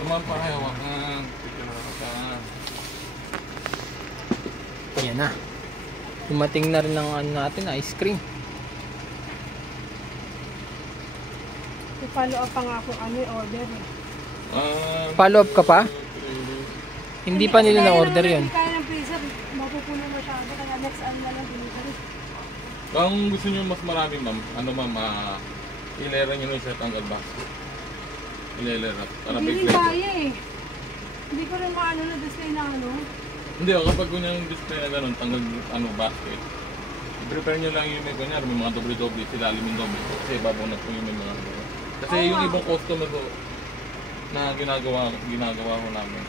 Tumampahawakan. Ayan na. Dumating na rin ang ano natin, ice cream. I-follow up pa nga kung ano yung order eh. Follow up ka pa? Hindi pa nila na-order yun. Hindi kaya ng freezer, mapupuno masyado. Kaya next ano na lang delivery. Kung gusto nyo mas marami ma'am, ano ma'am, ilera nyo sa tanggal basket. Ilera. Hindi rin kaya eh. Hindi ko rin maano na display na ano. Hindi, kapag kunyang display na gano'n, tanggal basket. I-prepare nyo lang yung kunyari, may mga doble-doble, sila alimin doble. Kasi babaw na po yung may mga ano. Kasi yung ibang customer ko na ginagawa ko namin.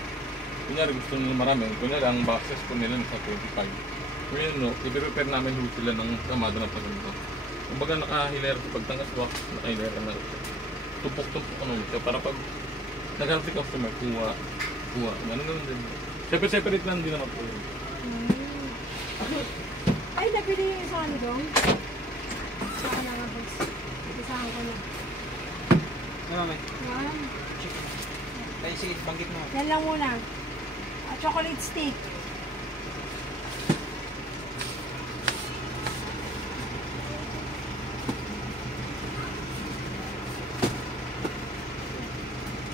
Kunyari gusto nila marami. Kunyari ang boxes po nila sa 25. Ngayon no, i-prepare namin ho sila ng kamada na pagganito. Kumbaga nakahilera sa pagtangas wax, nakahilera na rin. Tumpok-tumpok ano siya para pag nagharap si customer, kuha. Ganun din. Separate lang din naman po yun. Ay, nabili yung isa ano dong? Saka na nga boss. Isahan ko na. Ano may? Yan. Ay, sige, banggit mo. Yan lang muna. Chocolate stick.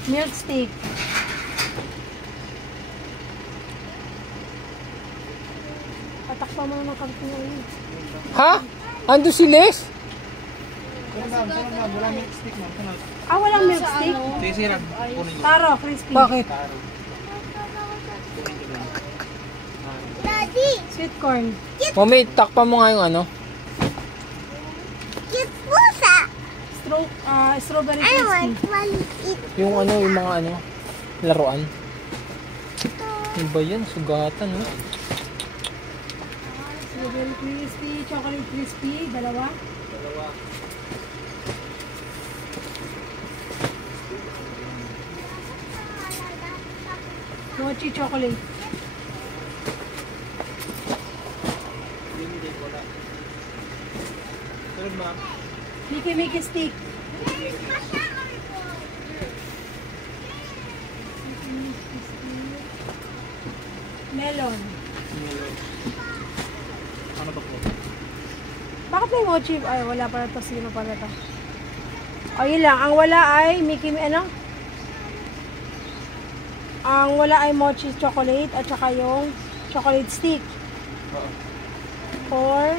Milk stick. Patakpa mo naman kami ngayon. Ha? Ando si Les? Wala milk stick mo. Ah, walang milk stick? Sige, sige. Taro, crispy. Bakit? Daddy, Sweet corn. Mami, takpa mo nga yung ano. cute pusa. Strawberry I want crispy. one eat. Yung ano, yung mga ano, laruan. Ano ba yan? Sugatan, no? Strawberry crispy, chocolate crispy, dalawa. Mochi chocolate. Mickey stick. Melon. Ano pa po? Bakit may mochi? Ay, wala pala to. Sino pala to? O, yun lang. Ang wala ay Mickey, ano? Ang wala ay mochi chocolate at saka yung chocolate stick. Oo. Or,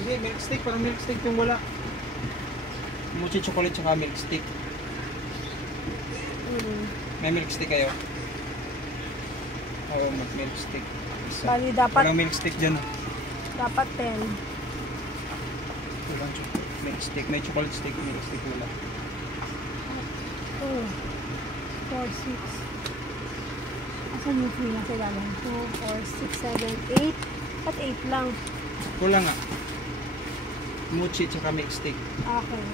Hindi, milk stick. Parang milk stick yung wala. Mochi chocolate tsaka milk stick. May milk stick kayo? Oo, milk stick. Isa. bali dapat, Walang milk stick dyan. dapat 10. Walang milk stick. May chocolate stick. Milk stick wala. 2, 4, 6. Asan yung free na sila lang? 2, 4, 6, 7, 8. At 8 lang. Wala nga. Mochi tsaka milk stick. Okay.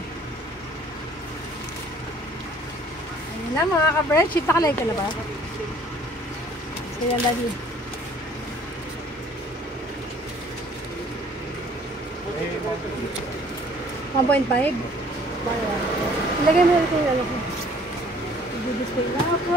Ayan na mga ka-breadsheet. Nakalay ka na ba? So yan lagi. 1.5? Ilagay mo ulit yung ano ko. I-display na ako.